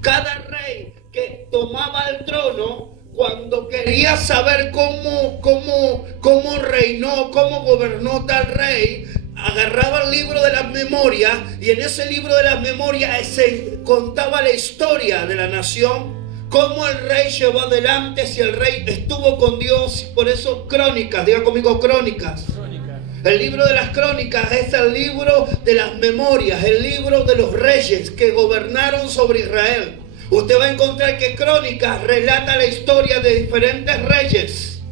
Cada rey que tomaba el trono, cuando quería saber cómo reinó, cómo gobernó tal rey, agarraba el libro de las memorias, y en ese libro de las memorias se contaba la historia de la nación, cómo el rey llevó adelante, si el rey estuvo con Dios. Por eso Crónicas, diga conmigo Crónicas. El libro de las Crónicas es el libro de las memorias, el libro de los reyes que gobernaron sobre Israel. Usted va a encontrar que Crónicas relata la historia de diferentes reyes.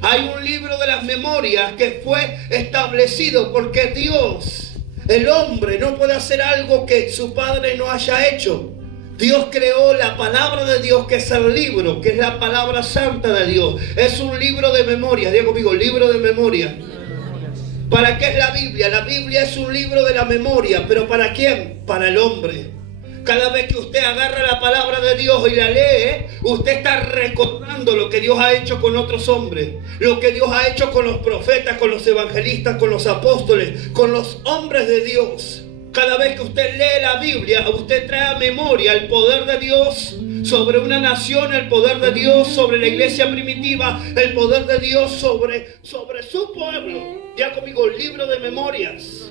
Hay un libro de las memorias que fue establecido porque Dios, el hombre, no puede hacer algo que su padre no haya hecho. Dios creó la palabra de Dios, que es el libro, que es la palabra santa de Dios. Es un libro de memoria. Diga conmigo, libro de memoria. ¿Para qué es la Biblia? La Biblia es un libro de la memoria. ¿Pero para quién? Para el hombre. Cada vez que usted agarra la palabra de Dios y la lee, usted está recordando lo que Dios ha hecho con otros hombres, lo que Dios ha hecho con los profetas, con los evangelistas, con los apóstoles, con los hombres de Dios. Cada vez que usted lee la Biblia, usted trae a memoria el poder de Dios sobre una nación, el poder de Dios sobre la iglesia primitiva, el poder de Dios sobre su pueblo. Ya conmigo, el libro de memorias.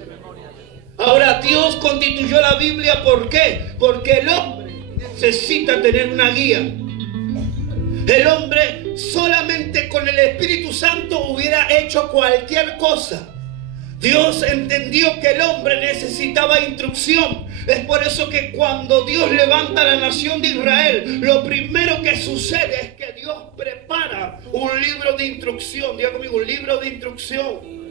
Ahora, Dios constituyó la Biblia, ¿por qué? Porque el hombre necesita tener una guía. El hombre solamente con el Espíritu Santo hubiera hecho cualquier cosa. Dios entendió que el hombre necesitaba instrucción. Es por eso que cuando Dios levanta la nación de Israel, lo primero que sucede es que Dios prepara un libro de instrucción. Diga conmigo, un libro de instrucción.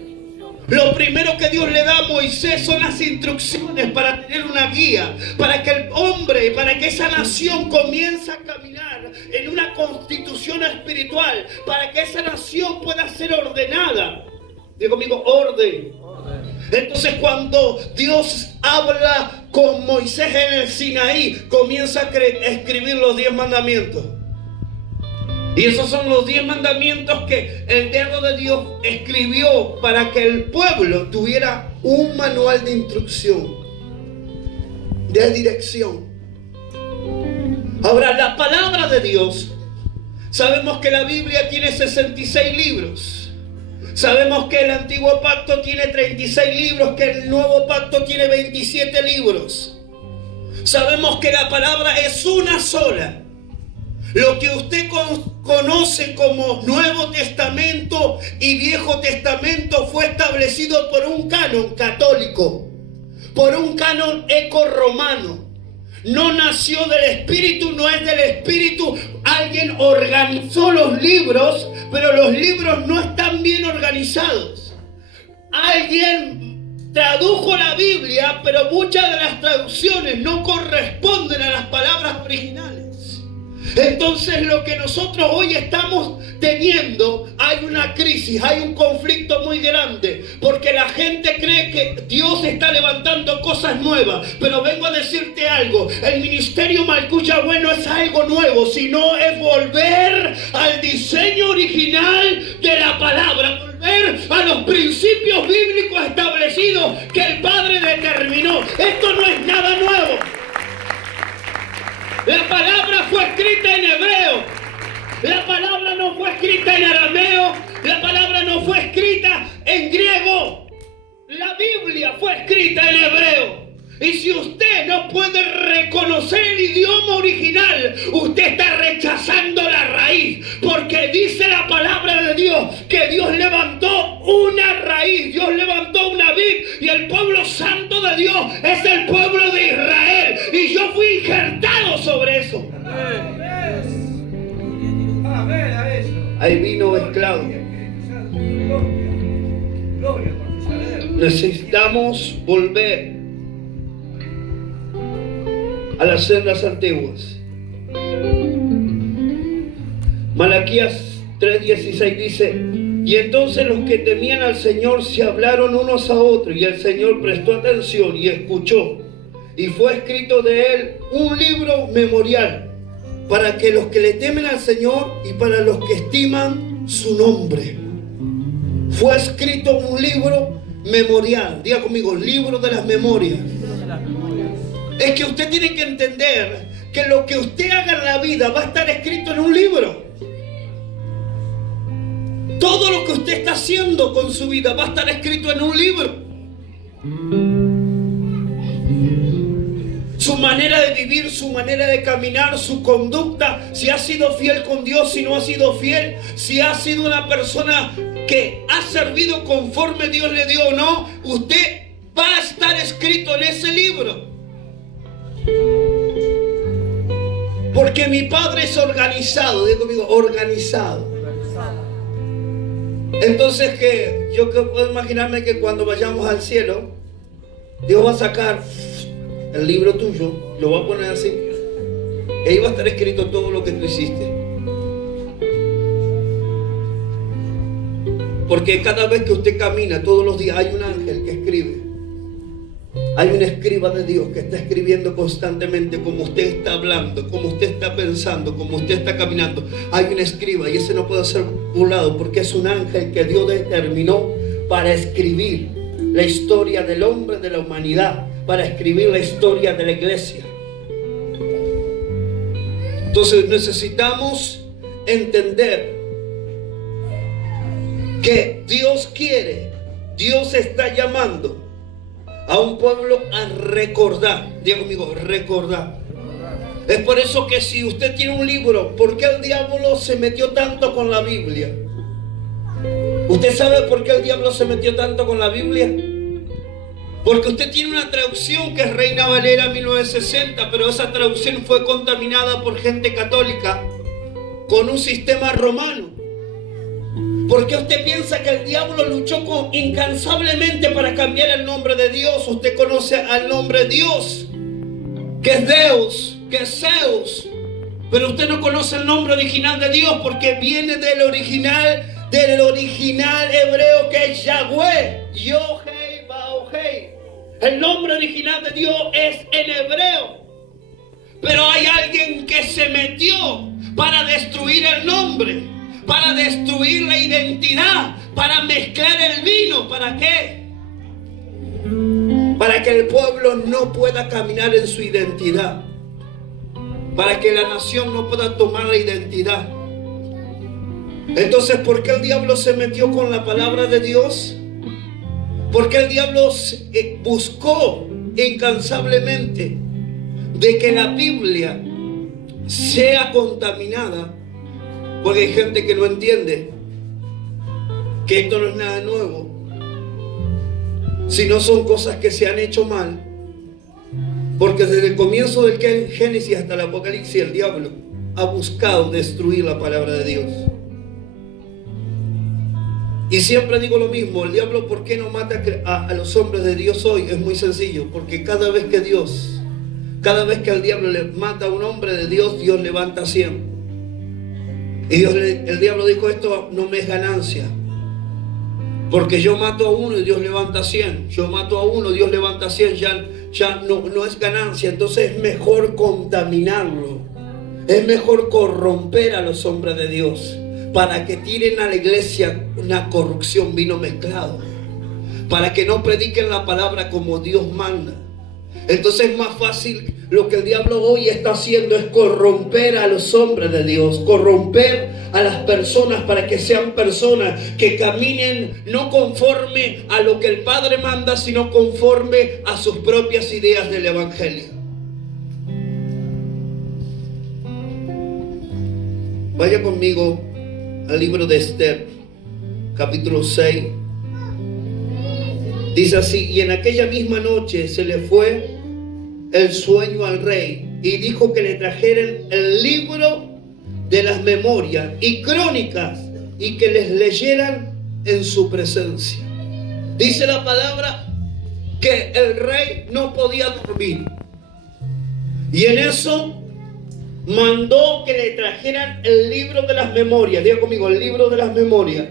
Lo primero que Dios le da a Moisés son las instrucciones para tener una guía, para que el hombre, para que esa nación comience a caminar en una constitución espiritual, para que esa nación pueda ser ordenada. Diga conmigo, orden. Entonces, cuando Dios habla con Moisés en el Sinaí, comienza a escribir los 10 mandamientos. Y esos son los 10 mandamientos que el dedo de Dios escribió para que el pueblo tuviera un manual de instrucción, de dirección. Ahora, la palabra de Dios, sabemos que la Biblia tiene 66 libros. Sabemos que el antiguo pacto tiene 36 libros, que el nuevo pacto tiene 27 libros. Sabemos que la palabra es una sola. Lo que usted conoce como Nuevo Testamento y Viejo Testamento fue establecido por un canon católico, por un canon eco-romano. No nació del Espíritu, no es del Espíritu. Alguien organizó los libros, pero los libros no están bien organizados. Alguien tradujo la Biblia, pero muchas de las traducciones no corresponden a las palabras originales. Entonces, lo que nosotros hoy estamos teniendo, hay una crisis, hay un conflicto muy grande, porque la gente cree que Dios está levantando cosas nuevas. Pero vengo a decirte algo: el ministerio Malcuya Bueno es algo nuevo, sino es volver al diseño original de la palabra, volver a los principios bíblicos establecidos que el Padre determinó. Esto no es nada nuevo. La palabra fue escrita en hebreo. La palabra no fue escrita en arameo. La palabra no fue escrita en griego. La Biblia fue escrita en hebreo. Y si usted no puede reconocer el idioma original, usted está rechazando la raíz. Porque dice la palabra de Dios que Dios levantó una raíz, Dios levantó una vid, y el pueblo santo de Dios es el pueblo de Israel. Y yo fui injertado sobre eso. Ahí vino mezclado. Necesitamos volver a las sendas antiguas. Malaquías 3:16 dice: y entonces los que temían al Señor se hablaron unos a otros, y el Señor prestó atención y escuchó, y fue escrito de él un libro memorial para que los que le temen al Señor y para los que estiman su nombre. Fue escrito un libro memorial. Diga conmigo, libro de las memorias. Es que usted tiene que entender que lo que usted haga en la vida va a estar escrito en un libro. Todo lo que usted está haciendo con su vida va a estar escrito en un libro. Su manera de vivir, su manera de caminar, su conducta, si ha sido fiel con Dios, si no ha sido fiel, si ha sido una persona que ha servido conforme Dios le dio o no, usted va a estar escrito en ese libro. Porque mi Padre es organizado, digo conmigo, organizado. Entonces yo puedo imaginarme que cuando vayamos al cielo, Dios va a sacar el libro tuyo, lo va a poner así, y ahí va a estar escrito todo lo que tú hiciste. Porque cada vez que usted camina, todos los días, hay un ángel que escribe. Hay un escriba de Dios que está escribiendo constantemente como usted está hablando, como usted está pensando, como usted está caminando. Hay un escriba y ese no puede ser burlado porque es un ángel que Dios determinó para escribir la historia del hombre, de la humanidad, para escribir la historia de la iglesia. Entonces necesitamos entender que Dios quiere, Dios está llamando a un pueblo a recordar. Diga conmigo, recordar. Es por eso que si usted tiene un libro, ¿por qué el diablo se metió tanto con la Biblia? ¿Usted sabe por qué el diablo se metió tanto con la Biblia? Porque usted tiene una traducción que es Reina Valera 1960, pero esa traducción fue contaminada por gente católica con un sistema romano. ¿Por qué usted piensa que el diablo luchó incansablemente para cambiar el nombre de Dios? Usted conoce al nombre Dios, que es Deus, que es Zeus, pero usted no conoce el nombre original de Dios porque viene del original hebreo que es Yahweh, Yohei Baohei. El nombre original de Dios es en hebreo, pero hay alguien que se metió para destruir el nombre, para destruir la identidad, para mezclar el vino. ¿Para qué? Para que el pueblo no pueda caminar en su identidad, para que la nación no pueda tomar la identidad. Entonces, ¿por qué el diablo se metió con la palabra de Dios? Porque el diablo buscó incansablemente de que la Biblia sea contaminada. Porque hay gente que no entiende que esto no es nada nuevo, sino son cosas que se han hecho mal. Porque desde el comienzo del Génesis hasta el Apocalipsis, el diablo ha buscado destruir la palabra de Dios. Y siempre digo lo mismo, el diablo, ¿por qué no mata a los hombres de Dios hoy? Es muy sencillo, porque cada vez que el diablo le mata a un hombre de Dios, Dios levanta 100. Y el diablo dijo, esto no me es ganancia, porque yo mato a uno y Dios levanta 100. Yo mato a uno, Dios levanta 100, ya no es ganancia. Entonces es mejor contaminarlo, es mejor corromper a los hombres de Dios, para que tiren a la iglesia una corrupción, vino mezclado, para que no prediquen la palabra como Dios manda. Entonces es más fácil. Lo que el diablo hoy está haciendo es corromper a los hombres de Dios, corromper a las personas para que sean personas que caminen no conforme a lo que el Padre manda, sino conforme a sus propias ideas del Evangelio. Vaya conmigo al libro de Esther, capítulo 6. Dice así: y en aquella misma noche se le fue el sueño al rey y dijo que le trajeran el libro de las memorias y crónicas y que les leyeran en su presencia. Dice la palabra que el rey no podía dormir, y en eso mandó que le trajeran el libro de las memorias. Diga conmigo, el libro de las memorias.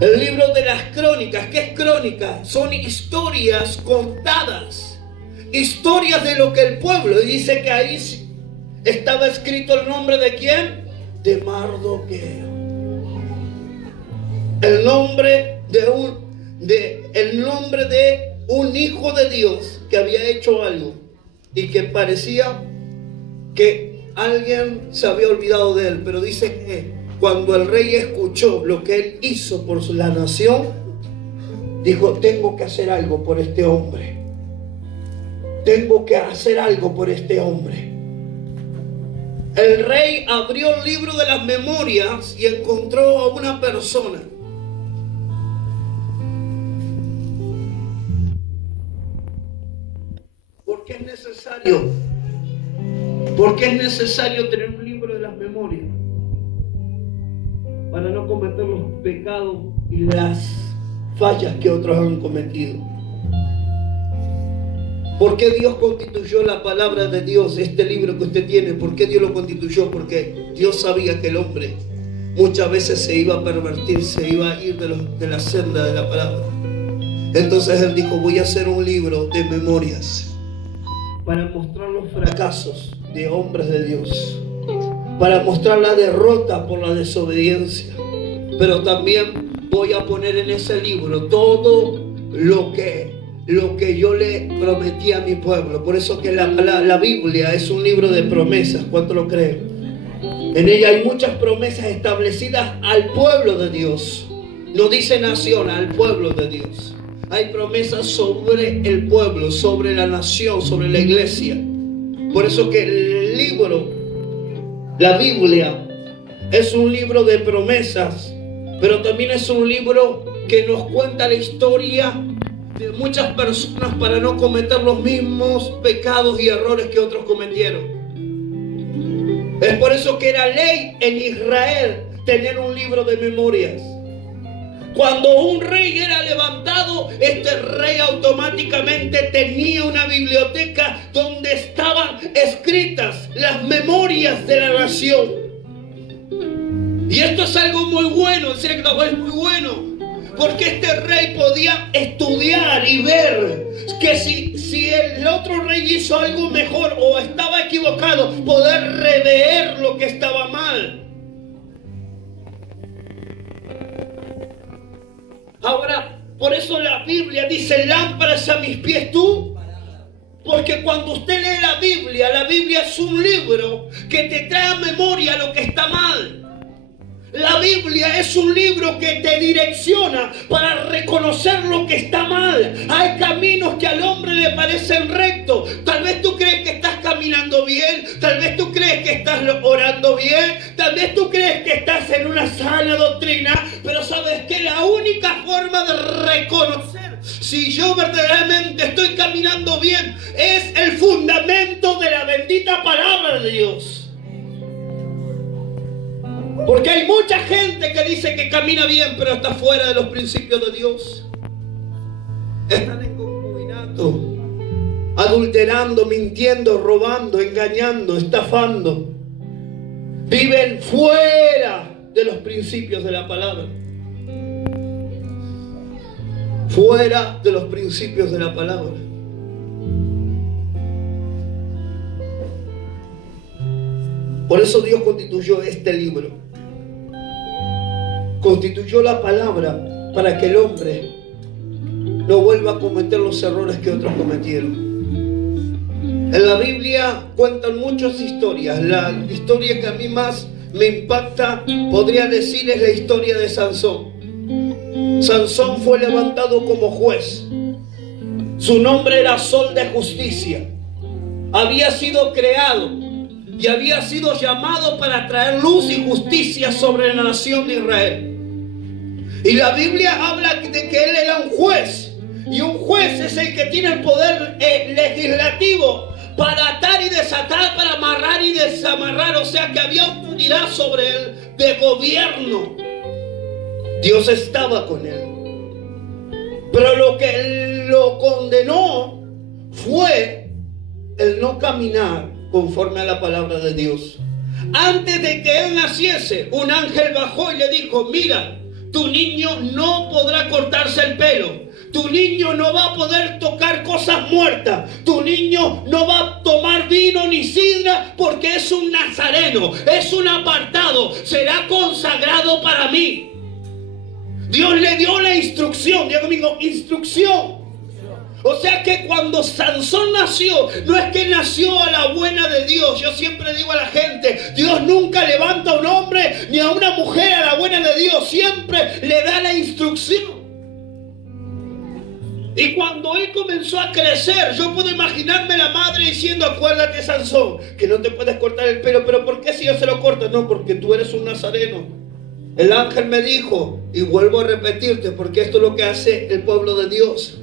El libro de las crónicas. ¿Qué es crónica? Son historias contadas, historias de lo que el pueblo. Y dice que ahí estaba escrito el nombre de ¿quién? De Mardoqueo. El nombre de un hijo de Dios que había hecho algo y que parecía que alguien se había olvidado de él, pero dice que cuando el rey escuchó lo que él hizo por la nación, dijo: tengo que hacer algo por este hombre. Tengo que hacer algo por este hombre. El rey abrió el libro de las memorias y encontró a una persona. ¿Por qué es necesario? ¿Por qué es necesario tener un libro de las memorias? Para no cometer los pecados y las fallas que otros han cometido. ¿Por qué Dios constituyó la palabra de Dios, este libro que usted tiene? ¿Por qué Dios lo constituyó? Porque Dios sabía que el hombre muchas veces se iba a pervertir, se iba a ir de la senda de la palabra. Entonces Él dijo: voy a hacer un libro de memorias para mostrar los fracasos de hombres de Dios, para mostrar la derrota por la desobediencia. Pero también voy a poner en ese libro todo lo que yo le prometí a mi pueblo. Por eso que la Biblia es un libro de promesas. ¿Cuánto lo creen? En ella hay muchas promesas establecidas al pueblo de Dios. No dice nación, al pueblo de Dios. Hay promesas sobre el pueblo, sobre la nación, sobre la iglesia. Por eso que el libro, la Biblia, es un libro de promesas, pero también es un libro que nos cuenta la historia de muchas personas para no cometer los mismos pecados y errores que otros cometieron. Es por eso que era ley en Israel tener un libro de memorias. Cuando un rey era levantado, este rey automáticamente tenía una biblioteca donde estaban escritas las memorias de la nación. Y esto es algo muy bueno, es muy bueno. Porque este rey podía estudiar y ver que si el otro rey hizo algo mejor o estaba equivocado, poder rever lo que estaba mal. Ahora, por eso la Biblia dice: lámparas a mis pies tú. Porque cuando usted lee la Biblia es un libro que te trae a memoria lo que está mal. La Biblia es un libro que te direcciona para reconocer lo que está mal. Hay caminos que al hombre le parecen rectos. Tal vez tú crees que estás caminando bien. Tal vez tú crees que estás orando bien. Tal vez tú crees que estás en una sana doctrina. Pero sabes que la única forma de reconocer si yo verdaderamente estoy caminando bien es el fundamento de la bendita palabra de Dios. Porque hay mucha gente que dice que camina bien, pero está fuera de los principios de Dios. Están en concubinato, adulterando, mintiendo, robando, engañando, estafando. Viven fuera de los principios de la palabra. Fuera de los principios de la palabra. Por eso Dios constituyó este libro. Constituyó la palabra para que el hombre no vuelva a cometer los errores que otros cometieron. En la Biblia cuentan muchas historias. La historia que a mí más me impacta, podría decir, es la historia de Sansón. Sansón fue levantado como juez. Su nombre era Sol de Justicia. Había sido creado y había sido llamado para traer luz y justicia sobre la nación de Israel. Y la Biblia habla de que él era un juez. Y un juez es el que tiene el poder legislativo para atar y desatar, para amarrar y desamarrar. O sea que había autoridad sobre él de gobierno. Dios estaba con él. Pero lo que lo condenó fue el no caminar conforme a la palabra de Dios. Antes de que él naciese, un ángel bajó y le dijo: mira, tu niño no podrá cortarse el pelo. Tu niño no va a poder tocar cosas muertas. Tu niño no va a tomar vino ni sidra porque es un nazareno. Es un apartado. Será consagrado para mí. Dios le dio la instrucción. Diga conmigo, instrucción. O sea que cuando Sansón nació, no es que nació a la buena de Dios. Yo siempre digo a la gente, Dios nunca levanta a un hombre ni a una mujer a la buena de Dios. Siempre le da la instrucción. Y cuando él comenzó a crecer, yo puedo imaginarme la madre diciendo, acuérdate, Sansón, que no te puedes cortar el pelo. ¿Pero por qué si yo se lo corto? No, porque tú eres un nazareno. El ángel me dijo, y vuelvo a repetirte, porque esto es lo que hace el pueblo de Dios.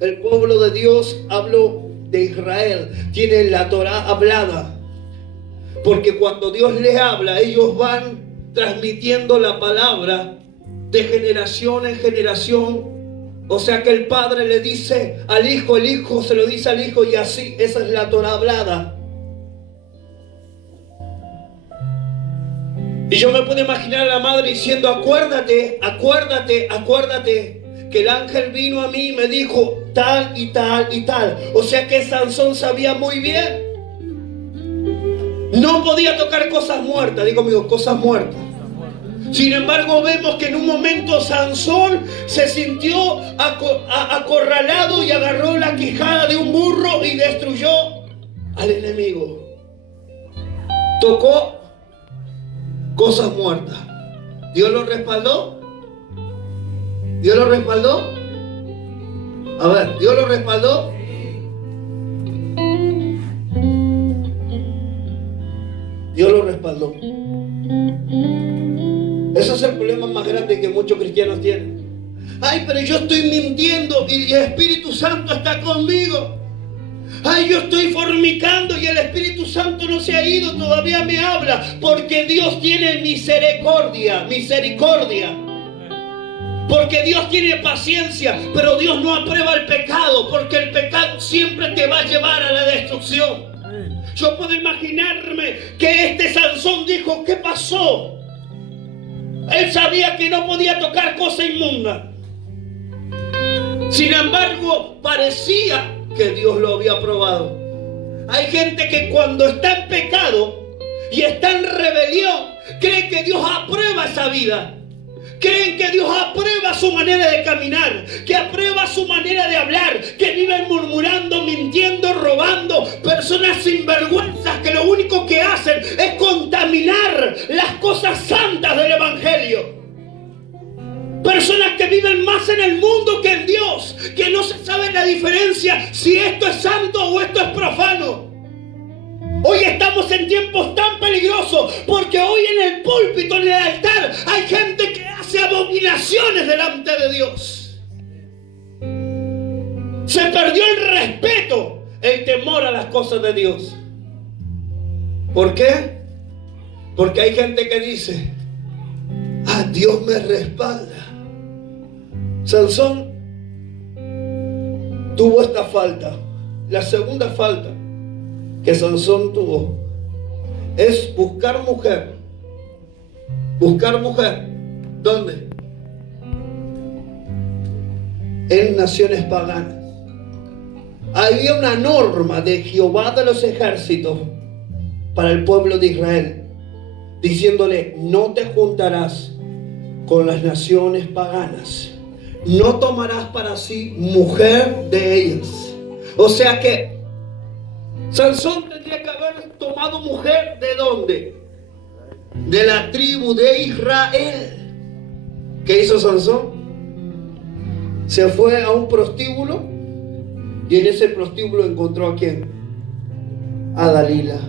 El pueblo de Dios, hablo de Israel, tiene la Torá hablada. Porque cuando Dios les habla, ellos van transmitiendo la palabra de generación en generación. O sea que el padre le dice al hijo, el hijo se lo dice al hijo, y así, esa es la Torá hablada. Y yo me puedo imaginar a la madre diciendo, acuérdate, acuérdate, acuérdate, que el ángel vino a mí y me dijo tal y tal y tal. O sea que Sansón sabía muy bien. No podía tocar cosas muertas, digo amigo, cosas muertas. Sin embargo, vemos que en un momento Sansón se sintió acorralado y agarró la quijada de un burro y destruyó al enemigo. Tocó cosas muertas. ¿Dios lo respaldó? ¿Dios lo respaldó? A ver, ¿Dios lo respaldó? Dios lo respaldó. Ese es el problema más grande que muchos cristianos tienen. Ay, pero yo estoy mintiendo y el Espíritu Santo está conmigo. Ay, yo estoy fornicando y el Espíritu Santo no se ha ido, todavía me habla. Porque Dios tiene misericordia, misericordia. Porque Dios tiene paciencia, pero Dios no aprueba el pecado, porque el pecado siempre te va a llevar a la destrucción. Yo puedo imaginarme que este Sansón dijo, ¿qué pasó? Él sabía que no podía tocar cosa inmunda. Sin embargo, parecía que Dios lo había aprobado. Hay gente que cuando está en pecado y está en rebelión, cree que Dios aprueba esa vida. Creen que Dios aprueba su manera de caminar, que aprueba su manera de hablar, que viven murmurando, mintiendo, robando. Personas sinvergüenzas que lo único que hacen es contaminar las cosas santas del Evangelio. Personas que viven más en el mundo que en Dios, que no se sabe la diferencia si esto es santo o esto es profano. Hoy estamos en tiempos tan peligrosos porque hoy en el púlpito, en el altar, hay gente que hace abominaciones delante de Dios. Se perdió el respeto, el temor a las cosas de Dios. ¿Por qué? Porque hay gente que dice, Dios me respalda. Sansón tuvo esta falta. La segunda falta que Sansón tuvo es buscar mujer. Buscar mujer. ¿Dónde? En naciones paganas. Había una norma de Jehová de los ejércitos para el pueblo de Israel, diciéndole, no te juntarás con las naciones paganas, no tomarás para sí mujer de ellas. O sea que Sansón tendría que haber tomado mujer ¿de dónde? De la tribu de Israel. ¿Qué hizo Sansón? Se fue a un prostíbulo y en ese prostíbulo encontró ¿a quién? A Dalila.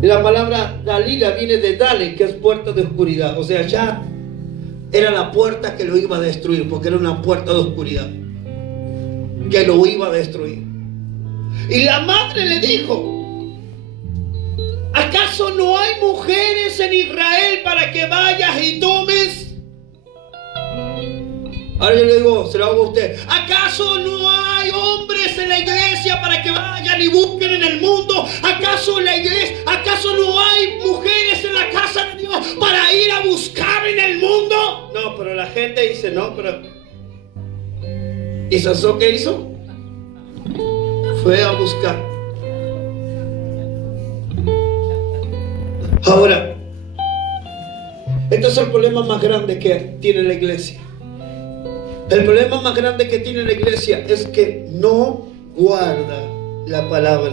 La palabra Dalila viene de Dale, que es puerta de oscuridad. O sea, ya era la puerta que lo iba a destruir, porque era una puerta de oscuridad que lo iba a destruir. Y la madre le dijo, ¿acaso no hay mujeres en Israel para que vayas y tomes? Ahora yo le digo, se lo hago a usted. ¿Acaso no hay hombres en la iglesia para que vayan y busquen en el mundo? ¿Acaso la iglesia, acaso no hay mujeres en la casa de Dios para ir a buscar en el mundo? No, pero la gente dice, no, pero... ¿Y Sansón qué hizo? Fue a buscar. Ahora, este es el problema más grande que tiene la iglesia. El problema más grande que tiene la iglesia es que no guarda la palabra.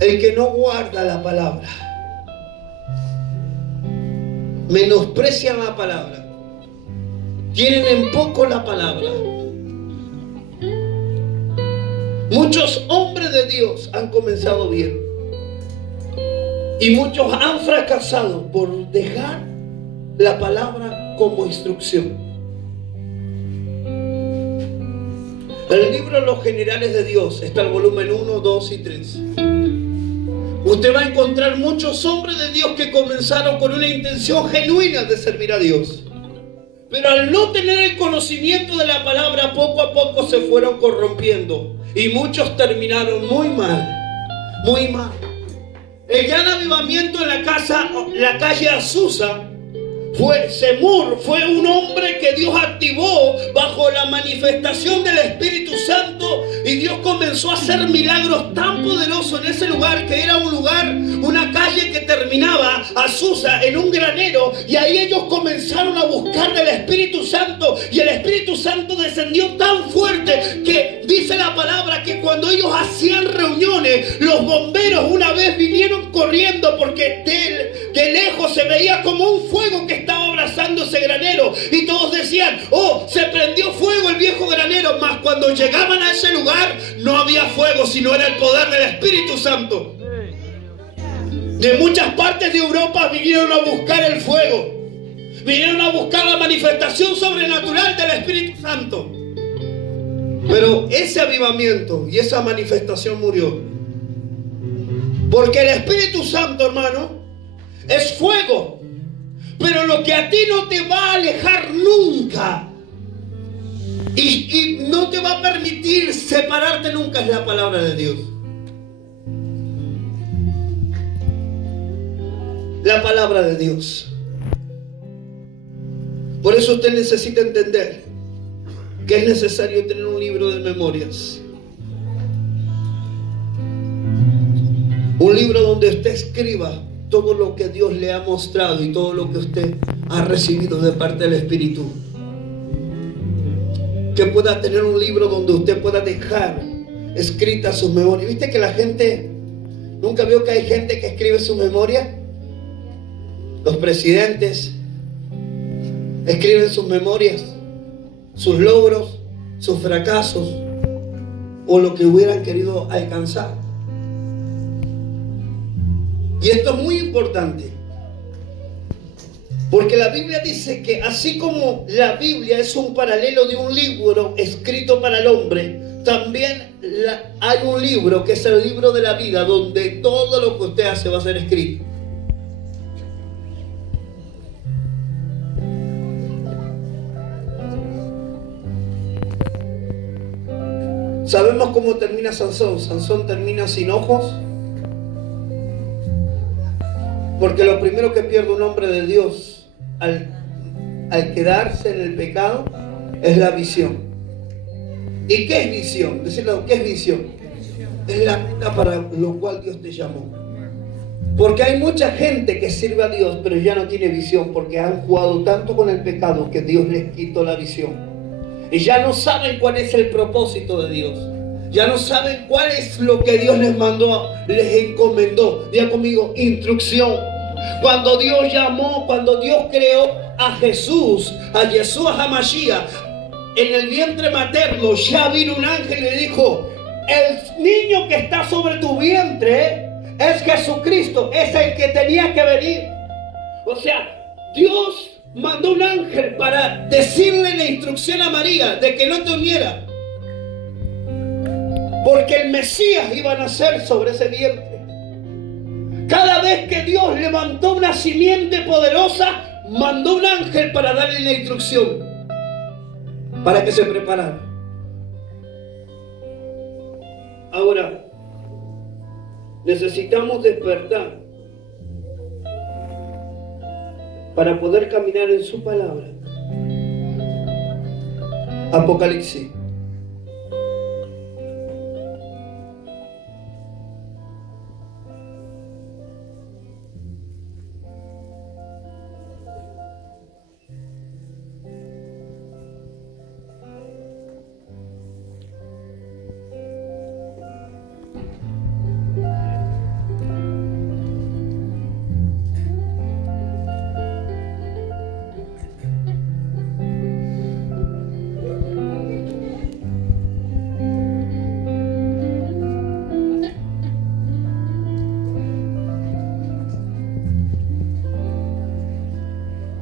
El que no guarda la palabra menosprecia la palabra, tienen en poco la palabra. Muchos hombres de Dios han comenzado bien y muchos han fracasado por dejar la palabra como instrucción. El libro Los Generales de Dios está el volumen 1, 2 y 3. Usted va a encontrar muchos hombres de Dios que comenzaron con una intención genuina de servir a Dios, pero al no tener el conocimiento de la palabra, poco a poco se fueron corrompiendo y muchos terminaron muy mal, muy mal. El gran avivamiento en la calle Azusa Semur fue un hombre que Dios activó bajo la manifestación del Espíritu Santo, y Dios comenzó a hacer milagros tan poderosos en ese lugar, que era un lugar, una calle que terminaba Azusa en un granero, y ahí ellos comenzaron a buscar del Espíritu Santo, y el Espíritu Santo descendió tan fuerte que dice la palabra que cuando ellos hacían reuniones, los bomberos una vez vinieron corriendo porque de lejos se veía como un fuego que estaba abrazando ese granero, y todos decían: oh, se prendió fuego el viejo granero. Mas cuando llegaban a ese lugar no había fuego, sino era el poder del Espíritu Santo. De muchas partes de Europa vinieron a buscar el fuego, vinieron a buscar la manifestación sobrenatural del Espíritu Santo. Pero ese avivamiento y esa manifestación murió, porque el Espíritu Santo, hermano, es fuego. Pero lo que a ti no te va a alejar nunca y no te va a permitir separarte nunca es la palabra de Dios. La palabra de Dios. Por eso usted necesita entender que es necesario tener un libro de memorias. Un libro donde usted escriba todo lo que Dios le ha mostrado y todo lo que usted ha recibido de parte del Espíritu. Que pueda tener un libro donde usted pueda dejar escritas sus memorias. ¿Viste que la gente, nunca vio que hay gente que escribe su memoria? Los presidentes escriben sus memorias, sus logros, sus fracasos o lo que hubieran querido alcanzar. Y esto es muy importante, porque la Biblia dice que así como la Biblia es un paralelo de un libro escrito para el hombre, también hay un libro que es el libro de la vida, donde todo lo que usted hace va a ser escrito. Sabemos cómo termina Sansón. Sansón termina sin ojos, porque lo primero que pierde un hombre de Dios al quedarse en el pecado es la visión. ¿Y qué es visión? Decirle, ¿qué es visión? Es la meta para lo cual Dios te llamó. Porque hay mucha gente que sirve a Dios, pero ya no tiene visión, porque han jugado tanto con el pecado que Dios les quitó la visión. Y ya no saben cuál es el propósito de Dios. Ya no saben cuál es lo que Dios les mandó, les encomendó. Diga conmigo, instrucción. Cuando Dios llamó, cuando Dios creó a Jesús, a Yeshua HaMashiach, en el vientre materno, ya vino un ángel y le dijo: el niño que está sobre tu vientre es Jesucristo, es el que tenía que venir. O sea, Dios mandó un ángel para decirle la instrucción a María de que no te uniera, porque el Mesías iba a nacer sobre ese vientre. Cada vez que Dios levantó una simiente poderosa, mandó un ángel para darle la instrucción, para que se preparara. Ahora, necesitamos despertar para poder caminar en su palabra. Apocalipsis.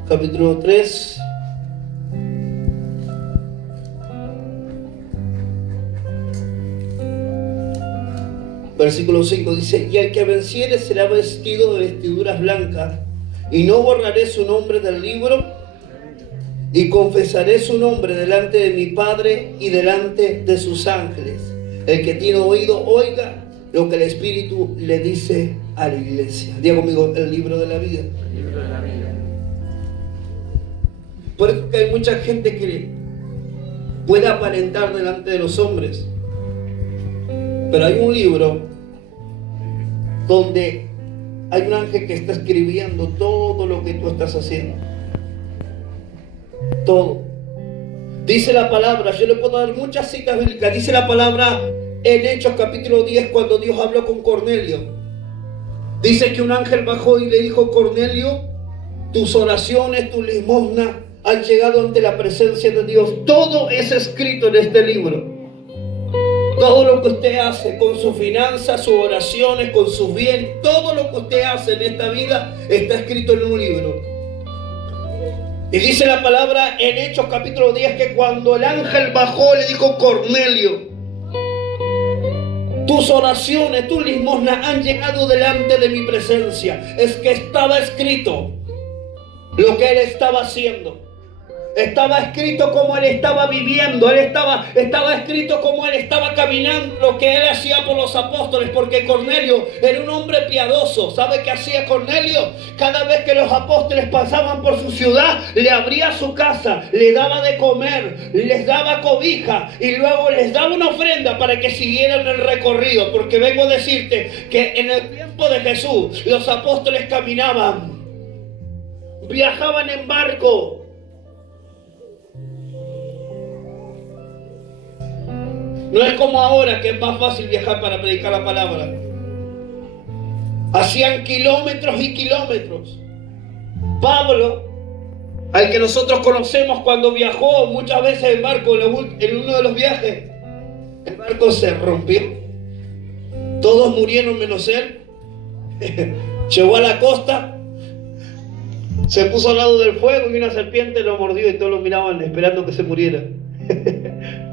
capítulo 3. Versículo 5 dice: y el que venciere será vestido de vestiduras blancas, y no borraré su nombre del libro, y confesaré su nombre delante de mi Padre y delante de sus ángeles. El que tiene oído, oiga lo que el Espíritu le dice a la iglesia. Diga conmigo: el libro de la vida. El libro de la vida. Por eso que hay mucha gente que puede aparentar delante de los hombres, pero hay un libro donde hay un ángel que está escribiendo todo lo que tú estás haciendo. Todo. Dice la palabra, yo le puedo dar muchas citas bíblicas. Dice la palabra en Hechos capítulo 10, cuando Dios habló con Cornelio. Dice que un ángel bajó y le dijo: Cornelio, tus oraciones, tu limosna han llegado ante la presencia de Dios. Todo es escrito en este libro. Todo lo que usted hace con sus finanzas, sus oraciones, con sus bienes, todo lo que usted hace en esta vida está escrito en un libro. Y dice la palabra en Hechos capítulo 10 que cuando el ángel bajó le dijo: Cornelio, tus oraciones, tus limosnas han llegado delante de mi presencia. Es que estaba escrito lo que él estaba haciendo. Estaba escrito cómo él estaba viviendo. Estaba escrito cómo él estaba caminando, lo que él hacía por los apóstoles. Porque Cornelio era un hombre piadoso. ¿Sabe qué hacía Cornelio? Cada vez que los apóstoles pasaban por su ciudad, le abría su casa, le daba de comer, les daba cobija y luego les daba una ofrenda para que siguieran el recorrido. Porque vengo a decirte que en el tiempo de Jesús los apóstoles caminaban, viajaban en barco. No es como ahora, que es más fácil viajar para predicar la palabra. Hacían kilómetros y kilómetros. Pablo, al que nosotros conocemos, cuando viajó muchas veces en barco, en uno de los viajes, el barco se rompió. Todos murieron menos él. Llegó a la costa, se puso al lado del fuego y una serpiente lo mordió y todos lo miraban esperando que se muriera.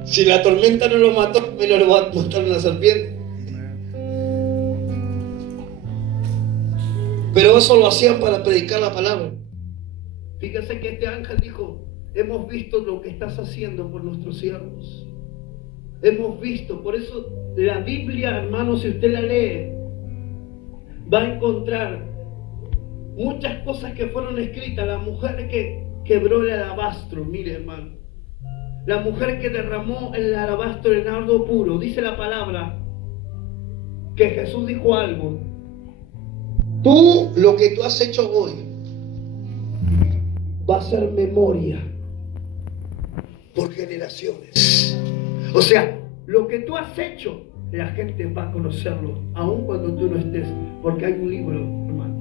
Si la tormenta no lo mató, menos lo va a matar una serpiente. Pero eso lo hacían para predicar la palabra. Fíjese que este ángel dijo: hemos visto lo que estás haciendo por nuestros siervos. Hemos visto. Por eso la Biblia, hermano, si usted la lee, va a encontrar muchas cosas que fueron escritas. La mujer que quebró el alabastro, mire, hermano, la mujer que derramó el alabastro en nardo puro. Dice la palabra que Jesús dijo algo: lo que tú has hecho hoy va a ser memoria por generaciones. O sea, lo que tú has hecho, la gente va a conocerlo, aun cuando tú no estés, porque hay un libro, hermano.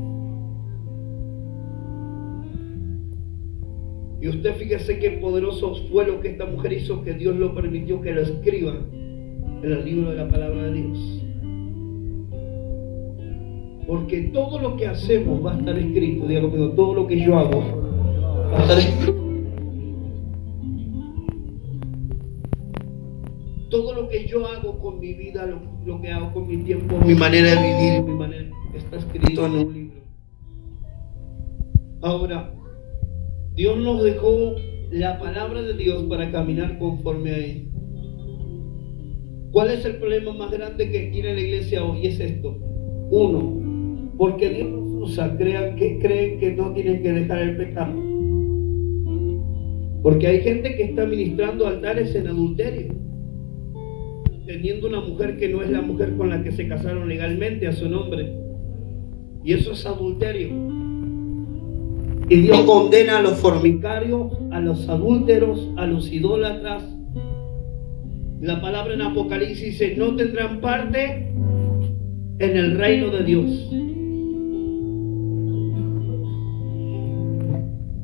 Y usted fíjese qué poderoso fue lo que esta mujer hizo, que Dios lo permitió que lo escriba en el libro de la palabra de Dios. Porque todo lo que hacemos va a estar escrito. Diga conmigo: todo lo que yo hago va a estar escrito. Todo lo que yo hago con mi vida, lo que hago con mi tiempo, mi manera de vivir, está escrito en un libro. Ahora, Dios nos dejó la palabra de Dios para caminar conforme a Él. ¿Cuál es el problema más grande que tiene la iglesia hoy? Es esto. Uno, porque Dios nos usa, creen que no tienen que dejar el pecado. Porque hay gente que está ministrando altares en adulterio, teniendo una mujer que no es la mujer con la que se casaron legalmente a su nombre. Y eso es adulterio. Y Dios condena a los fornicarios, a los adúlteros, a los idólatras. La palabra en Apocalipsis dice: no tendrán parte en el reino de Dios.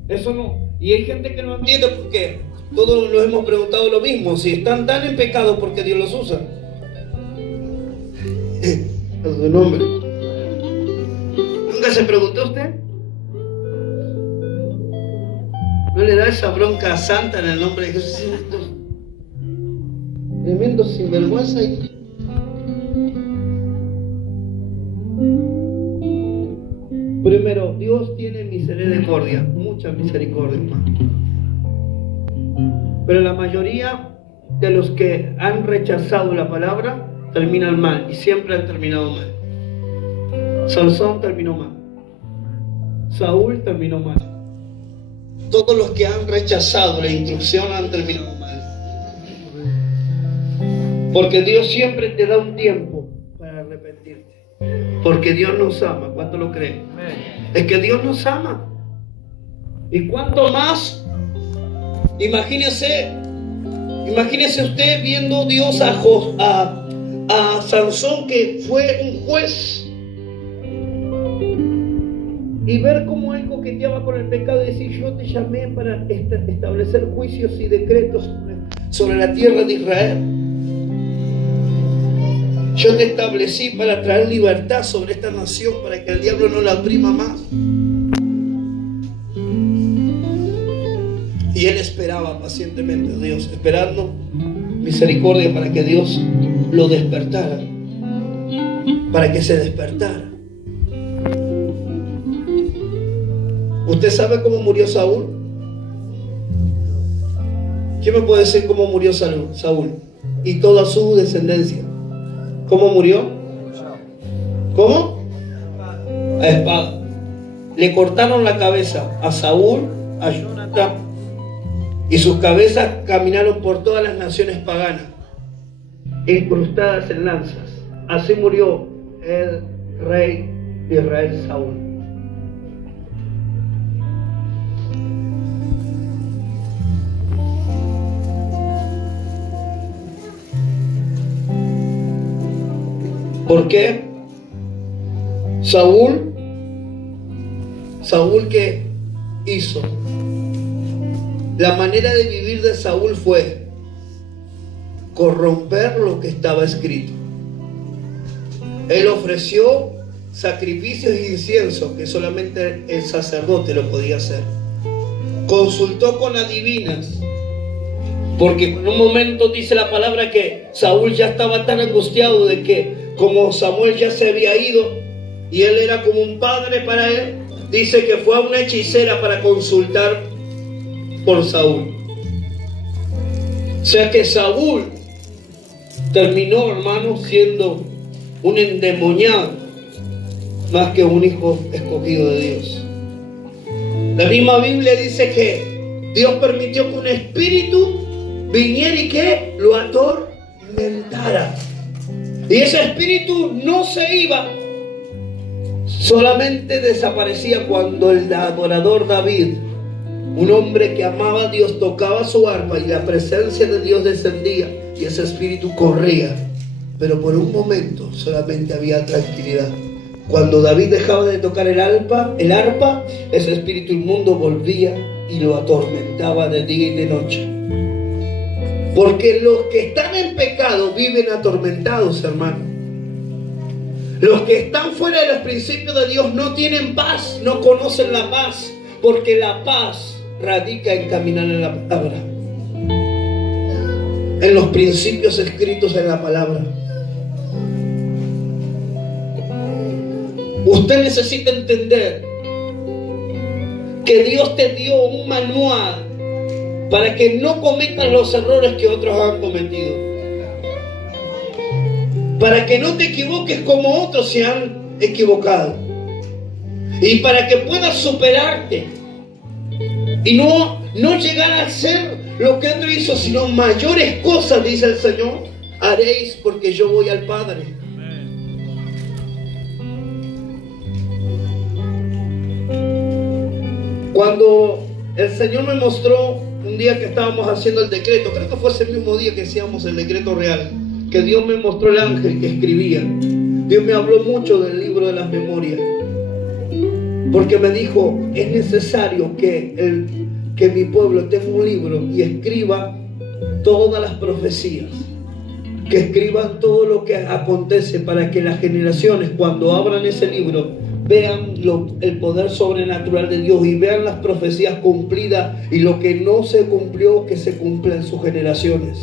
Eso no. Y hay gente que no entiende por qué. Todos nos hemos preguntado lo mismo. Si están tan en pecado, ¿por qué Dios los usa? A su nombre. ¿Nunca se preguntó usted? No le da esa bronca santa en el nombre de Jesús. Tremendo sinvergüenza. Primero, Dios tiene misericordia, mucha misericordia, hermano. Pero la mayoría de los que han rechazado la palabra terminan mal, y siempre han terminado mal. Sansón terminó mal. Saúl terminó mal. Todos los que han rechazado la instrucción han terminado mal. Porque Dios siempre te da un tiempo para arrepentirte. Porque Dios nos ama. ¿Cuánto lo creen? Es que Dios nos ama. Y cuanto más, imagínese usted viendo Dios a Sansón, que fue un juez, y ver cómo él coqueteaba con el pecado y decir: yo te llamé para establecer juicios y decretos sobre la tierra de Israel. Yo te establecí para traer libertad sobre esta nación, para que el diablo no la oprima más. Y él esperaba pacientemente a Dios, esperando misericordia para que Dios lo despertara, para que se despertara. ¿Usted sabe cómo murió Saúl? ¿Quién me puede decir cómo murió Saúl? Y toda su descendencia. ¿Cómo murió? ¿Cómo? A espada. Le cortaron la cabeza a Saúl, a Jonatán, y sus cabezas caminaron por todas las naciones paganas, incrustadas en lanzas. Así murió el rey de Israel, Saúl. ¿Por qué? Saúl, ¿qué hizo? La manera de vivir de Saúl fue corromper lo que estaba escrito. Él ofreció sacrificios e incienso que solamente el sacerdote lo podía hacer. Consultó con adivinas, porque en un momento dice la palabra que Saúl ya estaba tan angustiado de que, como Samuel ya se había ido y él era como un padre para él, dice que fue a una hechicera para consultar por Saúl. O sea que Saúl terminó, hermano, siendo un endemoniado más que un hijo escogido de Dios. La misma Biblia dice que Dios permitió que un espíritu viniera y que lo atormentara. Y ese espíritu no se iba, solamente desaparecía cuando el adorador David, un hombre que amaba a Dios, tocaba su arpa y la presencia de Dios descendía y ese espíritu corría. Pero por un momento solamente había tranquilidad. Cuando David dejaba de tocar el arpa, ese espíritu inmundo volvía y lo atormentaba de día y de noche. Porque los que están en pecado viven atormentados, hermano. Los que están fuera de los principios de Dios no tienen paz, no conocen la paz, porque la paz radica en caminar en la palabra, en los principios escritos en la palabra. Usted necesita entender que Dios te dio un manual para que no cometas los errores que otros han cometido, para que no te equivoques como otros se han equivocado, y para que puedas superarte y no llegar a hacer lo que otro hizo, sino mayores cosas, dice el Señor, haréis porque yo voy al Padre. Cuando el Señor me mostró un día que estábamos haciendo el decreto, creo que fue ese mismo día que hacíamos el decreto real, que Dios me mostró el ángel que escribía. Dios me habló mucho del libro de las memorias, porque me dijo: es necesario que mi pueblo tenga un libro y escriba todas las profecías, que escriban todo lo que acontece, para que las generaciones, cuando abran ese libro, vean el poder sobrenatural de Dios y vean las profecías cumplidas y lo que no se cumplió, que se cumpla en sus generaciones.